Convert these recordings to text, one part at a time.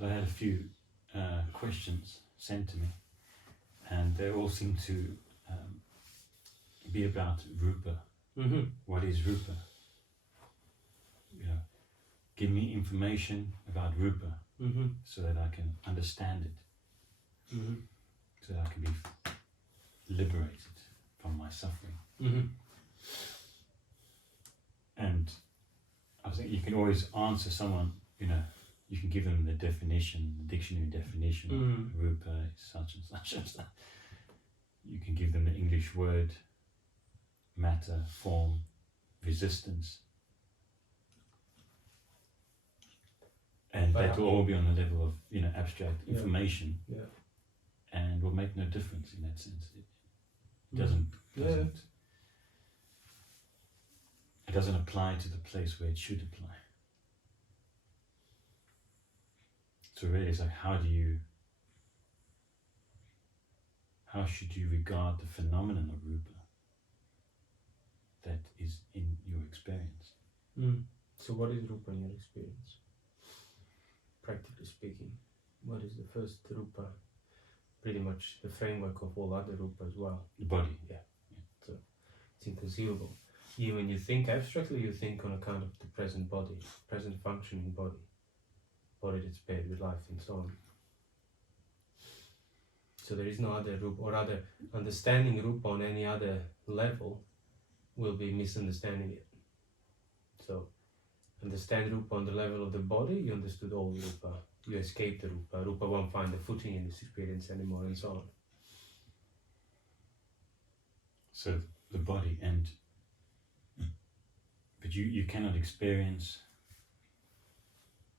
So I had a few questions sent to me, and they all seem to be about Rūpa. Mm-hmm. What is Rūpa? You know, give me information about Rūpa Mm-hmm. so that I can understand it, Mm-hmm. so that I can be liberated from my suffering. Mm-hmm. And I think you can always answer someone, you know, you can give them the definition, the dictionary definition of Rūpa is such and such and such. You can give them the English word, matter, form, resistance. And that will all be on the level of, you know, abstract information. Yeah. And will make no difference in that sense. It doesn't apply to the place where it should apply. So really it's like, how should you regard the phenomenon of Rūpa that is in your experience? So what is Rūpa in your experience? Practically speaking, what is the first Rūpa? Pretty much the framework of all other Rūpa as well. The body. Yeah. So it's inconceivable. Even when you think abstractly, you think on account of the present body, present functioning body that's paired with life and so on. So there is no other Rūpa, or rather, understanding Rūpa on any other level will be misunderstanding it. So, understand Rūpa on the level of the body, you understood all Rūpa. You escape the Rūpa. Rūpa won't find a footing in this experience anymore, and so on. So the body, but you cannot experience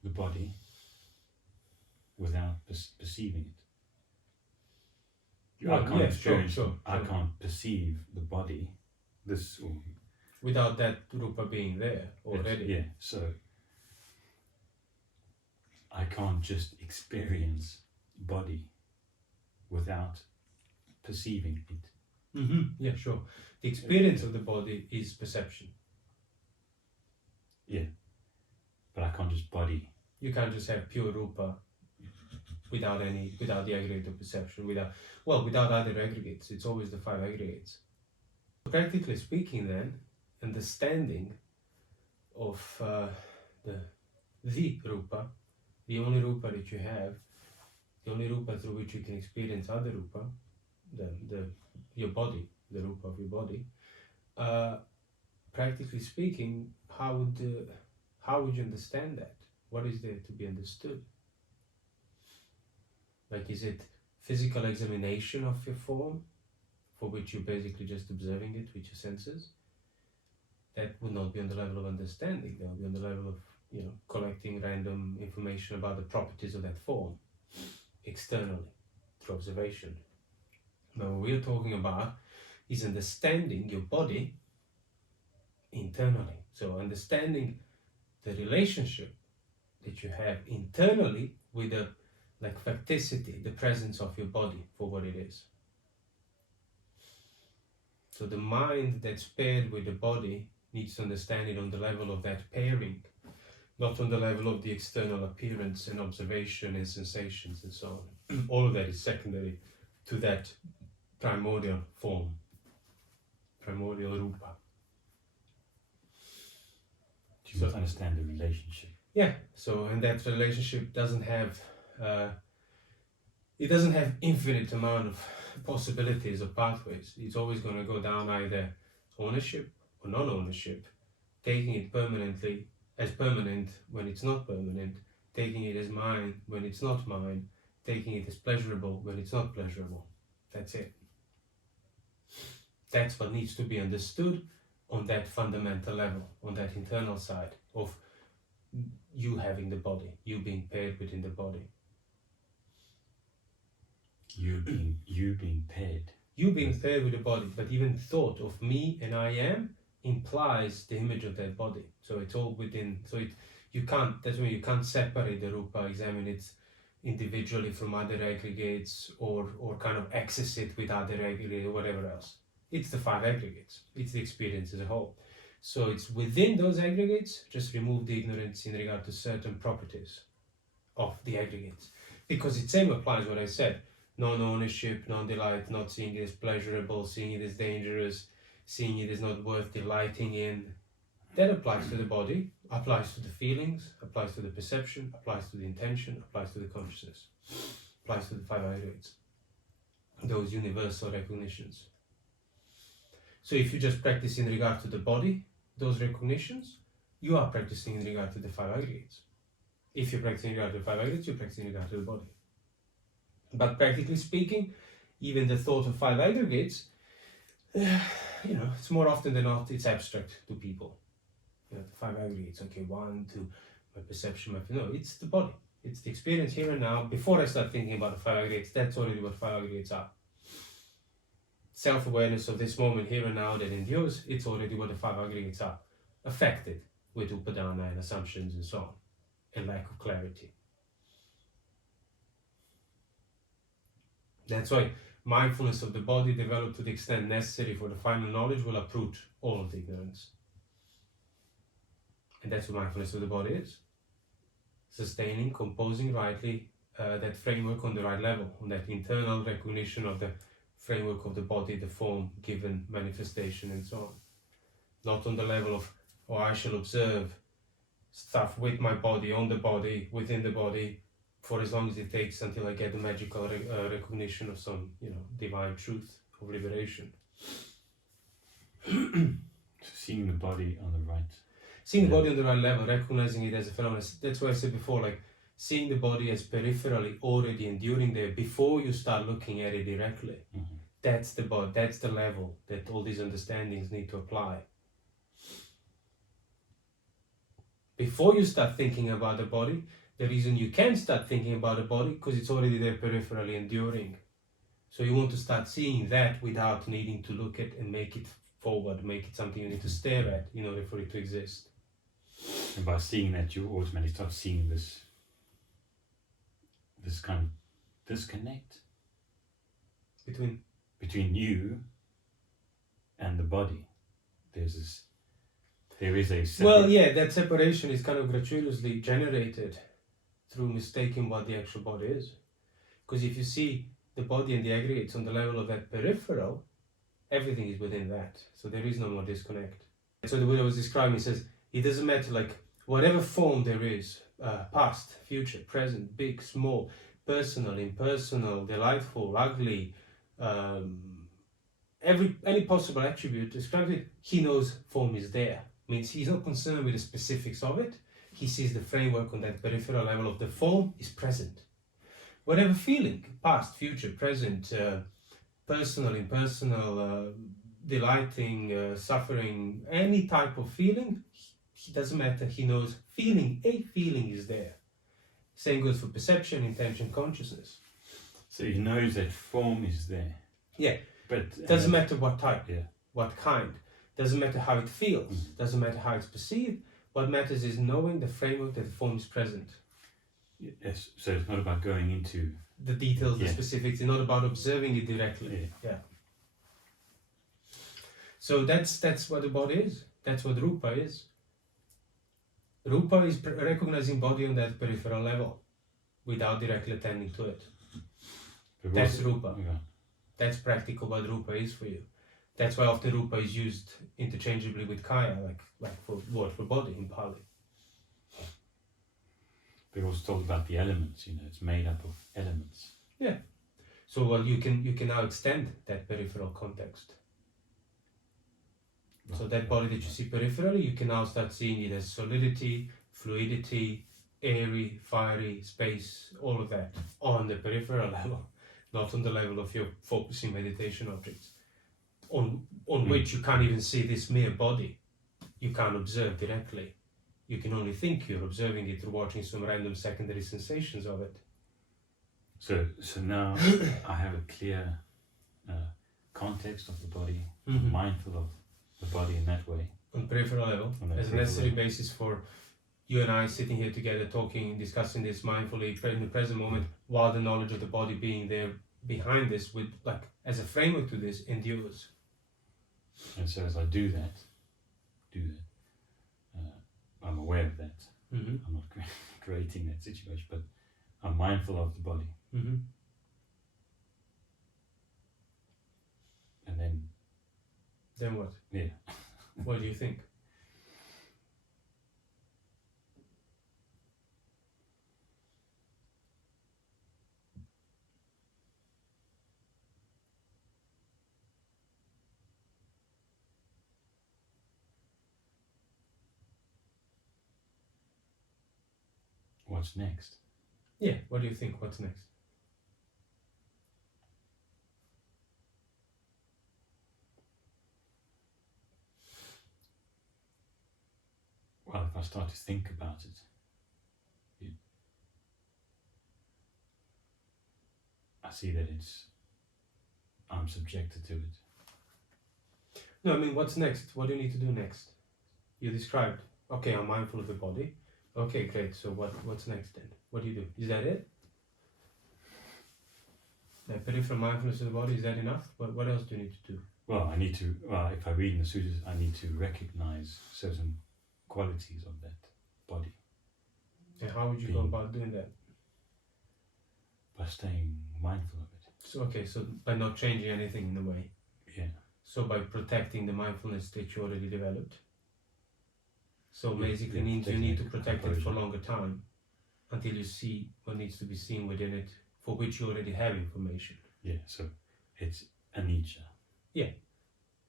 the body without perceiving it. I can't experience. I can't perceive the body. Without that Rūpa being there already. Yeah. So I can't just experience body without perceiving it. Mm-hmm. Yeah, sure. The experience of the body is perception. Yeah, but I can't just body. You can't just have pure Rūpa without the aggregate of perception, without other aggregates. It's always the five aggregates. Practically speaking then, understanding of the Rūpa, the only Rūpa that you have, the only Rūpa through which you can experience other Rūpa, your body, the Rūpa of your body, practically speaking, how would you understand that? What is there to be understood? Like, is it physical examination of your form, for which you're basically just observing it with your senses? That would not be on the level of understanding. That would be on the level of, collecting random information about the properties of that form, externally, through observation. Now, what we're talking about is understanding your body internally. So understanding the relationship that you have internally with the facticity, the presence of your body for what it is. So the mind that's paired with the body needs to understand it on the level of that pairing, not on the level of the external appearance and observation and sensations and so on. All of that is secondary to that primordial form, primordial Rūpa. You must understand the relationship. Yeah, so, and that relationship doesn't have infinite amount of possibilities or pathways. It's always going to go down either ownership or non-ownership, taking it permanently as permanent when it's not permanent, taking it as mine when it's not mine, taking it as pleasurable when it's not pleasurable. That's it. That's what needs to be understood on that fundamental level, on that internal side of you having the body, you being paired within the body. You being paired. You being paired with the body, but even thought of me and I am implies the image of that body. So it's all within. That's when you can't separate the Rūpa, examine it individually from other aggregates, or kind of access it with other aggregates or whatever else. It's the five aggregates. It's the experience as a whole. So it's within those aggregates, just remove the ignorance in regard to certain properties of the aggregates. Because it same applies what I said. Non-ownership, non-delight, not seeing it as pleasurable, seeing it as dangerous, seeing it as not worth delighting in. That applies to the body, applies to the feelings, applies to the perception, applies to the intention, applies to the consciousness, applies to the 5 aggregates. Those universal recognitions. So if you just practice in regard to the body, those recognitions, you are practicing in regard to the 5 aggregates. If you're practicing in regard to the 5 aggregates, you're practicing in regard to the body. But practically speaking, even the thought of 5 aggregates, it's more often than not, it's abstract to people. The 5 aggregates, okay, 1, 2, my perception, no, it's the body. It's the experience here and now. Before I start thinking about the 5 aggregates, that's already what 5 aggregates are. Self-awareness of this moment here and now that endures, it's already what the 5 aggregates are. Affected with upadana and assumptions and so on, and lack of clarity. That's why mindfulness of the body developed to the extent necessary for the final knowledge will uproot all of the ignorance. And that's what mindfulness of the body is. Sustaining, composing rightly that framework on the right level, on that internal recognition of the framework of the body, the form, given, manifestation and so on. Not on the level of, I shall observe stuff with my body, on the body, within the body, for as long as it takes until I get the magical recognition of some, divine truth of liberation. Seeing the body on the right. Seeing the body on the right level, recognizing it as a phenomenon. That's why I said before, like seeing the body as peripherally already enduring there before you start looking at it directly. Mm-hmm. That's the body, that's the level that all these understandings need to apply. Before you start thinking about the body, the reason you can start thinking about the body because it's already there peripherally enduring. So you want to start seeing that without needing to look at and make it forward, make it something you need to stare at in order for it to exist. And by seeing that, you automatically start seeing this kind of disconnect between you and the body. There is a that separation is kind of gratuitously generated through mistaking what the actual body is. Because if you see the body and the aggregates on the level of that peripheral, everything is within that. So there is no more disconnect. So the Buddha was describing, he says, it doesn't matter like whatever form there is, past, future, present, big, small, personal, impersonal, delightful, ugly, any possible attribute described it, he knows form is there. Means he's not concerned with the specifics of it. He sees the framework on that peripheral level of the form is present. Whatever feeling, past, future, present, personal, impersonal, delighting, suffering, any type of feeling, it doesn't matter, he knows a feeling is there. Same goes for perception, intention, consciousness. So he knows that form is there. Yeah, but doesn't matter what type, yeah. what kind, doesn't matter how it feels, doesn't matter how it's perceived. What matters is knowing the framework that the form is present. Yes, so it's not about going into the details, the specifics. It's not about observing it directly. Yeah. So that's what the body is. That's what Rūpa is. Rūpa is recognizing body on that peripheral level, without directly attending to it. That's Rūpa. Yeah. That's practical what Rūpa is for you. That's why often Rūpa is used interchangeably with Kaya, like for word for body in Pali. We also talked about the elements. It's made up of elements. Yeah. So you can now extend that peripheral context. Right. So that body that you see peripherally, you can now start seeing it as solidity, fluidity, airy, fiery, space, all of that on the peripheral level, not on the level of your focusing meditation objects, on which you can't even see this mere body. You can't observe directly. You can only think you're observing it through watching some random secondary sensations of it. So now I have a clear context of the body, mindful of the body in that way. On peripheral level, as a necessary basis for you and I sitting here together, talking, discussing this mindfully in the present moment, while the knowledge of the body being there behind this, with as a framework to this, endures. And so as I do that, I'm aware of that. I'm not creating that situation, but I'm mindful of the body. Mm-hmm. And then, Then what? yeah. What do you think? What's next? Yeah, what do you think? What's next? Well, if I start to think about it, I see that I'm subjected to it. No, I mean, what's next? What do you need to do next? You described, okay, I'm mindful of the body. Okay, great. So what's next then? What do you do? Is that it? That peripheral mindfulness of the body, is that enough? What else do you need to do? Well, if I read in the sutras, I need to recognize certain qualities of that body. And how would you go about doing that? By staying mindful of it. So, okay, so by not changing anything in a way. Yeah. So by protecting the mindfulness that you already developed. So Yeah, basically yeah, means you need to technique, protect it for composure. longer time until you see what needs to be seen within it, for which you already have information. Yeah, so it's anicca.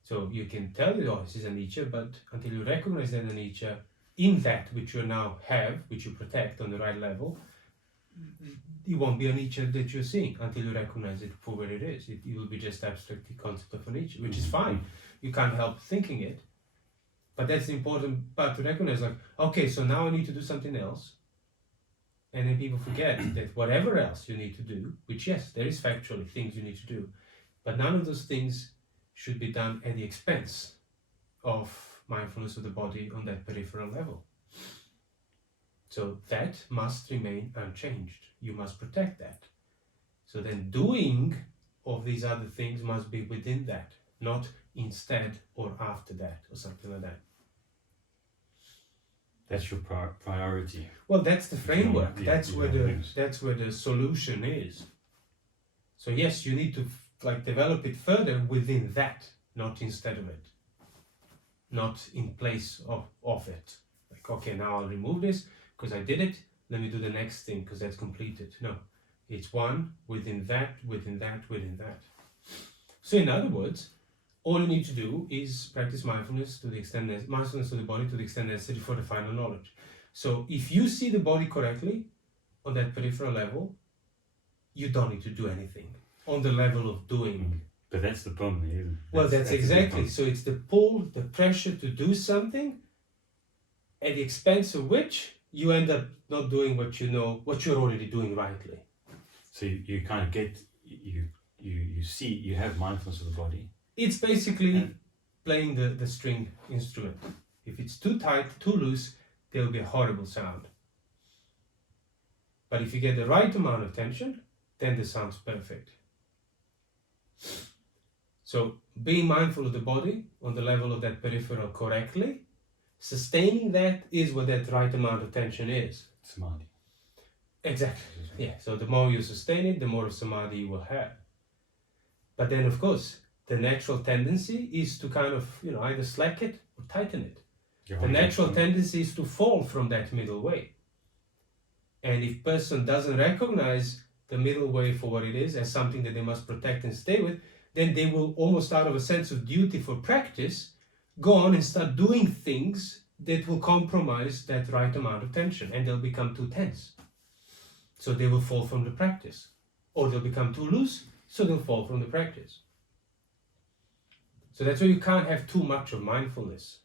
So you can tell you, oh, this is anicca, but until you recognize that anicca in that which you now have, which you protect on the right level, it won't be anicca that you're seeing until you recognize it for what it is. It will be just abstract concept of anicca, which is fine. You can't help thinking it. But that's the important part to recognize, like, okay, so now I need to do something else. And then people forget that whatever else you need to do, which yes, there is factually things you need to do, but none of those things should be done at the expense of mindfulness of the body on that peripheral level. So that must remain unchanged. You must protect that. So then doing of these other things must be within that, not instead or after that or something like that. That's your priority. Well, that's the framework. Yeah, that's where the solution is. So yes, you need to develop it further within that, not instead of it, not in place of it. Like, okay, now I'll remove this because I did it. Let me do the next thing because that's completed. No, it's one within that, within that, within that. So in other words, all you need to do is practice mindfulness to the extent that mindfulness of the body to the extent necessary for the final knowledge. So if you see the body correctly on that peripheral level, you don't need to do anything on the level of doing. But that's the problem, isn't it? Well, that's exactly. So it's the pull, the pressure to do something at the expense of which you end up not doing what you know, what you're already doing rightly. So you kind of get, you see, you have mindfulness of the body. It's basically playing the string instrument. If it's too tight, too loose, there will be a horrible sound. But if you get the right amount of tension, then the sound's perfect. So being mindful of the body on the level of that peripheral correctly, sustaining that is what that right amount of tension is. Samadhi. Exactly. Yeah. So the more you sustain it, the more samadhi you will have. But then, of course, the natural tendency is to kind of, either slack it or tighten it. The natural tendency is to fall from that middle way. And if person doesn't recognize the middle way for what it is as something that they must protect and stay with, then they will, almost out of a sense of duty for practice, go on and start doing things that will compromise that right amount of tension, and they'll become too tense. So they will fall from the practice. Or they'll become too loose, so they'll fall from the practice. So that's why you can't have too much of mindfulness.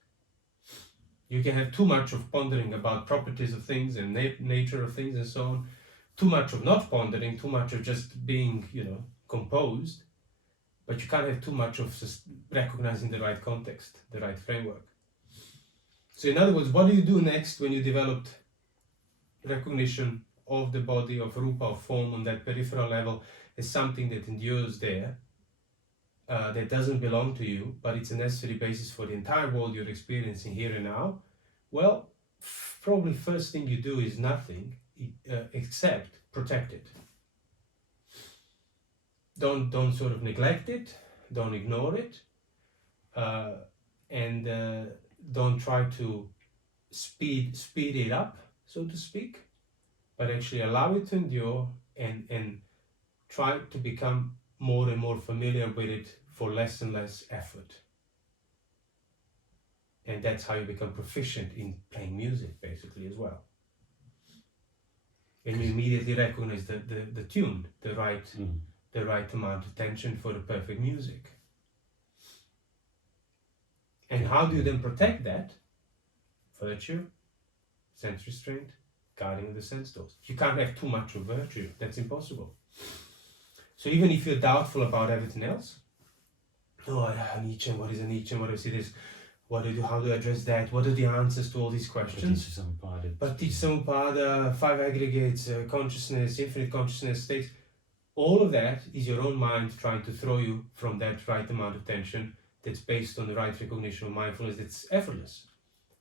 You can have too much of pondering about properties of things and nature of things and so on. Too much of not pondering, too much of just being, composed. But you can't have too much of just recognizing the right context, the right framework. So in other words, what do you do next when you developed recognition of the body, of rupa, of form on that peripheral level as something that endures there, that doesn't belong to you, but it's a necessary basis for the entire world you're experiencing here and now? Well, probably first thing you do is nothing. accept, protect it. Don't sort of neglect it, don't ignore it, and don't try to speed it up, so to speak, but actually allow it to endure and try to become more and more familiar with it for less and less effort. And that's how you become proficient in playing music, basically, as well. And you immediately recognize the tune, the right amount of tension for the perfect music. And how do you then protect that? Virtue, sense restraint, guarding the sense doors. You can't have too much of virtue. That's impossible. So even if you're doubtful about everything else, Nietzsche, what is a Nietzsche, what is this? How do I address that? What are the answers to all these questions? Paticca-Samuppada, 5 aggregates, consciousness, infinite consciousness, states. All of that is your own mind trying to throw you from that right amount of tension that's based on the right recognition of mindfulness that's effortless.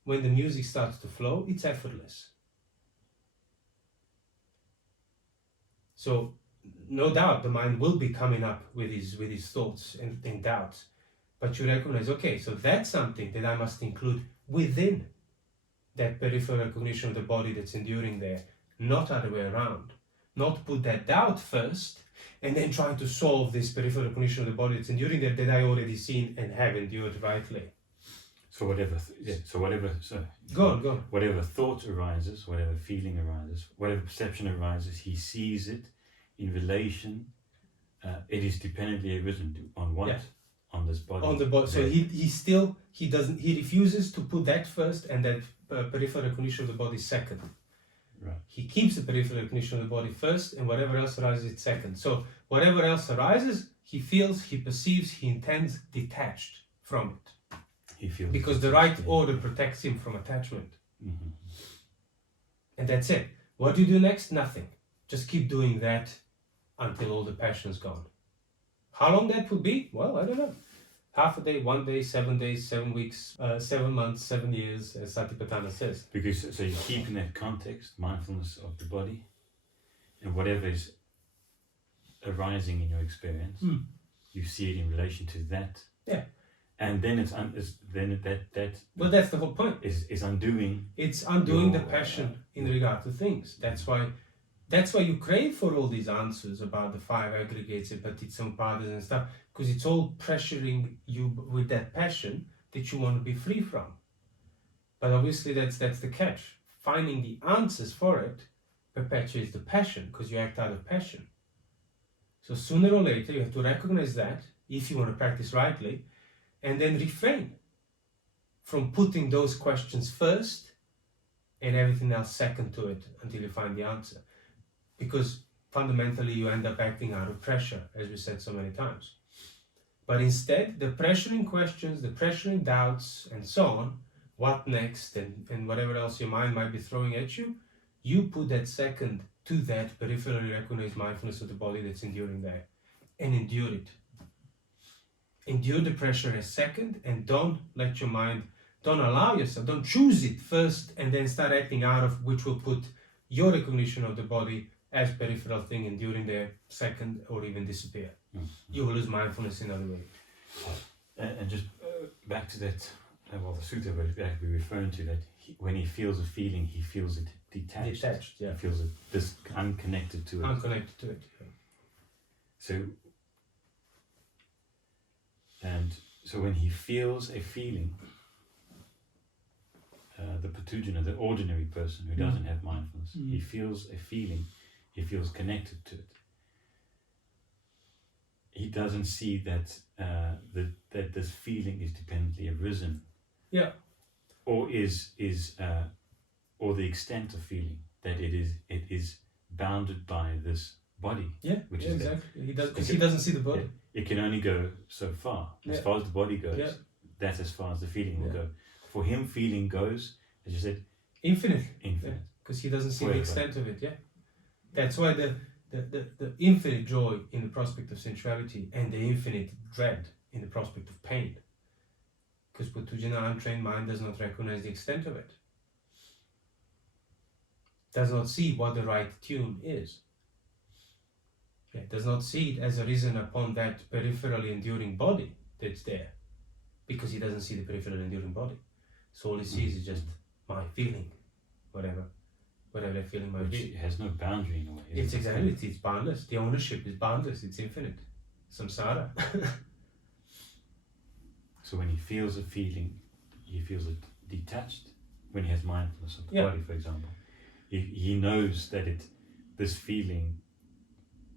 When the music starts to flow, it's effortless. So, no doubt the mind will be coming up with his thoughts and doubts. But you recognize, okay, so that's something that I must include within that peripheral recognition of the body that's enduring there, not other way around. Not put that doubt first, and then try to solve this peripheral recognition of the body that's enduring there that I already seen and have endured rightly. So whatever thought arises, whatever feeling arises, whatever perception arises, he sees it in relation. It is dependently arisen on what? Yeah. On this body. On the body. So he refuses to put that first and that peripheral recognition of the body second. Right. He keeps the peripheral recognition of the body first, and whatever else arises it second. So whatever else arises, he feels, he perceives, he intends detached from it. He feels because the right order protects him from attachment. Mm-hmm. And that's it. What do you do next? Nothing. Just keep doing that until all the passion's gone. How long that would be? Well, I don't know. Half a day, 1 day, 7 days, 7 weeks, 7 months, 7 years, as Satipatthana says. Because so you keep in that context mindfulness of the body, and whatever is arising in your experience, you see it in relation to that. Yeah. And then that's well, that's the whole point. Is undoing. It's undoing the passion in regard to things. That's why you crave for all these answers about the 5 aggregates and Paticca-Samuppadas and stuff, because it's all pressuring you with that passion that you want to be free from. But obviously that's the catch. Finding the answers for it perpetuates the passion, because you act out of passion. So sooner or later you have to recognize that, if you want to practice rightly, and then refrain from putting those questions first and everything else second to it until you find the answer. Because fundamentally you end up acting out of pressure, as we said so many times. But instead, the pressuring questions, the pressuring doubts, and so on, what next, and whatever else your mind might be throwing at you, you put that second to that peripherally recognized mindfulness of the body that's enduring there, and endure it. Endure the pressure as second, and don't let your mind, don't allow yourself, don't choose it first and then start acting out of, which will put your recognition of the body as peripheral thing enduring there second, or even disappear. You will lose mindfulness in other ways. And just back to that, the sutta we're referring to, that when he feels a feeling, he feels it detached. Yeah. He feels it unconnected to it. Unconnected to it. Yeah. So when he feels a feeling, the patujana, the ordinary person who doesn't have mindfulness, he feels a feeling, he feels connected to it. He doesn't see that that this feeling is dependently arisen. Yeah. Or or the extent of feeling, that it is bounded by this body. Yeah, which is exactly. Because he doesn't see the body. Yeah, it can only go so far. As far as the body goes, that's as far as the feeling will go. For him, feeling goes, as you said, infinite. Because he doesn't see the extent of it. Yeah. That's why the infinite joy in the prospect of sensuality and the infinite dread in the prospect of pain. Because Patujana, untrained mind, does not recognize the extent of it. does not see what the right tune is. It does not see it as arisen upon that peripherally enduring body that's there, because he doesn't see the peripheral enduring body. So all he sees is just my feeling, whatever that feeling might Which be. has no boundary in a way. It's exactly, it's boundless. The ownership is boundless, it's infinite. Samsara. So when he feels a feeling, he feels it detached. When he has mindfulness of the body, for example, he knows that this feeling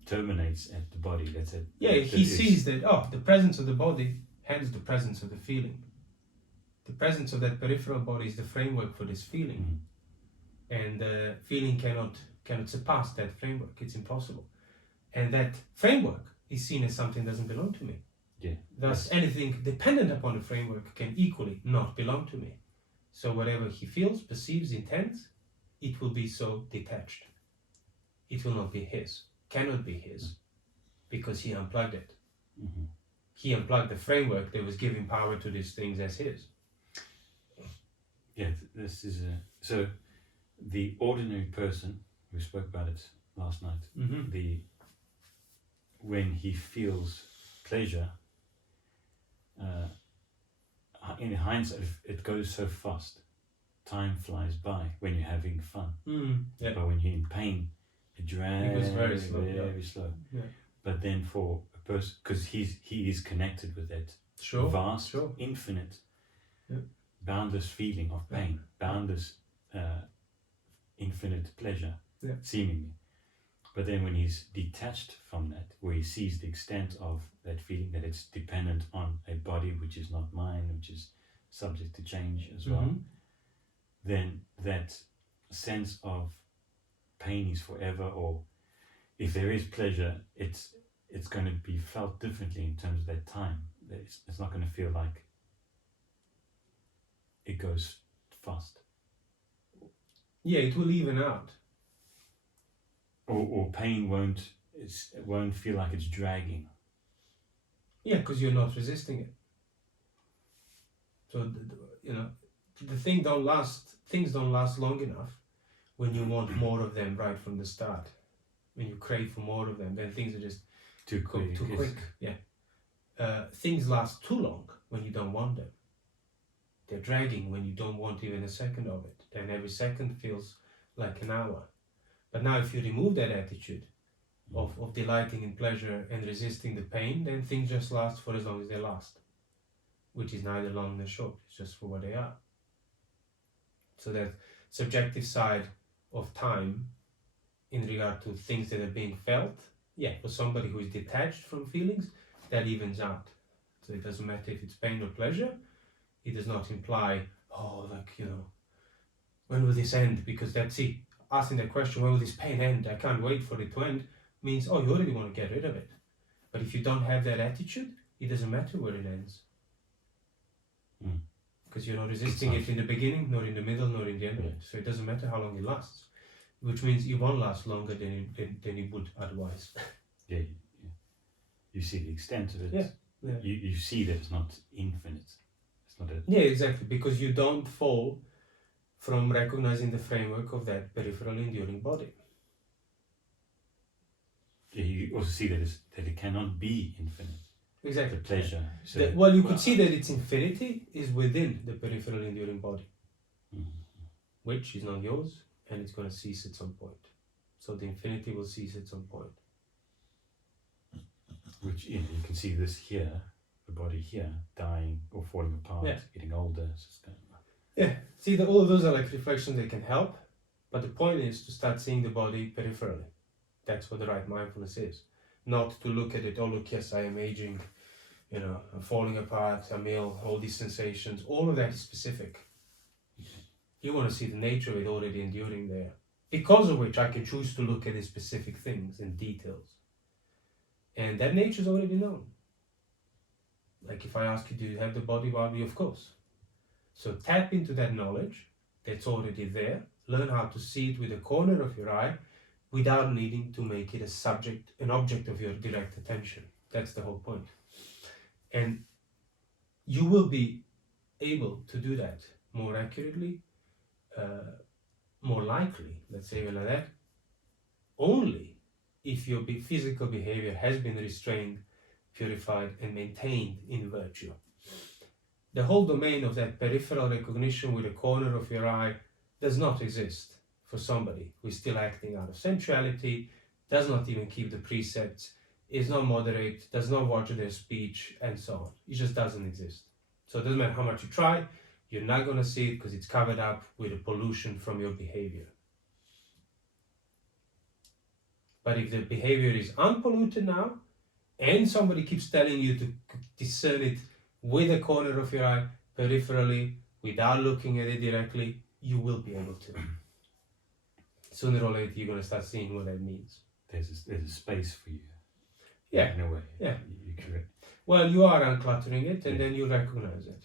terminates at the body. That's it. Yeah, he sees that, the presence of the body, hence the presence of the feeling. The presence of that peripheral body is the framework for this feeling. And the feeling cannot surpass that framework. It's impossible. And that framework is seen as something that doesn't belong to me. Yeah. Thus, anything dependent upon the framework can equally not belong to me. So whatever he feels, perceives, intends, it will be so detached. It will not be his, cannot be his, because he unplugged it. Mm-hmm. He unplugged the framework that was giving power to these things as his. Yeah, this is so the ordinary person, we spoke about it last night, when he feels pleasure, in hindsight, it goes so fast. Time flies by when you're having fun. But when you're in pain, it drags. It goes very slow. Very slow. Yeah. But then for a person, because he is connected with that vast, infinite, boundless feeling of pain, boundless, infinite pleasure, seemingly. But then when he's detached from that, where he sees the extent of that feeling, that it's dependent on a body which is not mine, which is subject to change as well, then that sense of pain is forever, or if there is pleasure, it's going to be felt differently in terms of that time. It's not going to feel like it goes fast. Yeah, it will even out. Or pain won't feel like it's dragging. Yeah, because you're not resisting it. So things don't last long enough when you want more of them right from the start. When you crave for more of them, then things are just too quick. Yeah. Things last too long when you don't want them. They're dragging when you don't want even a second of it. Then every second feels like an hour. But now if you remove that attitude of delighting in pleasure and resisting the pain, then things just last for as long as they last. Which is neither long nor short, it's just for what they are. So that subjective side of time in regard to things that are being felt, for somebody who is detached from feelings, that evens out. So it doesn't matter if it's pain or pleasure, it does not imply, when will this end? Because asking that question, when will this pain end? I can't wait for it to end, means, you already want to get rid of it. But if you don't have that attitude, it doesn't matter where it ends. Because you're not resisting it in the beginning, nor in the middle, nor in the end of it. So it doesn't matter how long it lasts. Which means it won't last longer than it would otherwise. Yeah. You see the extent of it. Yeah. You see that it's not infinite. It's not Yeah, exactly. Because you don't fall from recognizing the framework of that peripheral enduring body. Yeah, you also see that it cannot be infinite. Exactly. The pleasure. So you could see that its infinity is within the peripheral enduring body, which is not yours, and it's going to cease at some point. So the infinity will cease at some point. Which you can see this here, the body here, dying or falling apart, getting older. It's just kind of see, all of those are like reflections that can help, but the point is to start seeing the body peripherally. That's what the right mindfulness is. Not to look at it, look, yes, I am aging, I'm falling apart, I'm ill, all these sensations, all of that is specific. You want to see the nature of it already enduring there. Because of which I can choose to look at the specific things in details. And that nature is already known. Like if I ask you, do you have the body Barbie? Of course. So tap into that knowledge that's already there. Learn how to see it with the corner of your eye without needing to make it an object of your direct attention. That's the whole point. And you will be able to do that more accurately more likely, let's say it like that, only if your physical behavior has been restrained, purified, and maintained in virtue. The whole domain of that peripheral recognition with the corner of your eye does not exist for somebody who is still acting out of sensuality, does not even keep the precepts, is not moderate, does not watch their speech, and so on. It just doesn't exist. So it doesn't matter how much you try, you're not going to see it because it's covered up with the pollution from your behavior. But if the behavior is unpolluted now, and somebody keeps telling you to discern it with the corner of your eye, peripherally, without looking at it directly, you will be able to. Sooner or later, you're going to start seeing what that means. There's a space for you. Yeah. In a way. Yeah. You create. Well, you are uncluttering it, and then you recognize it.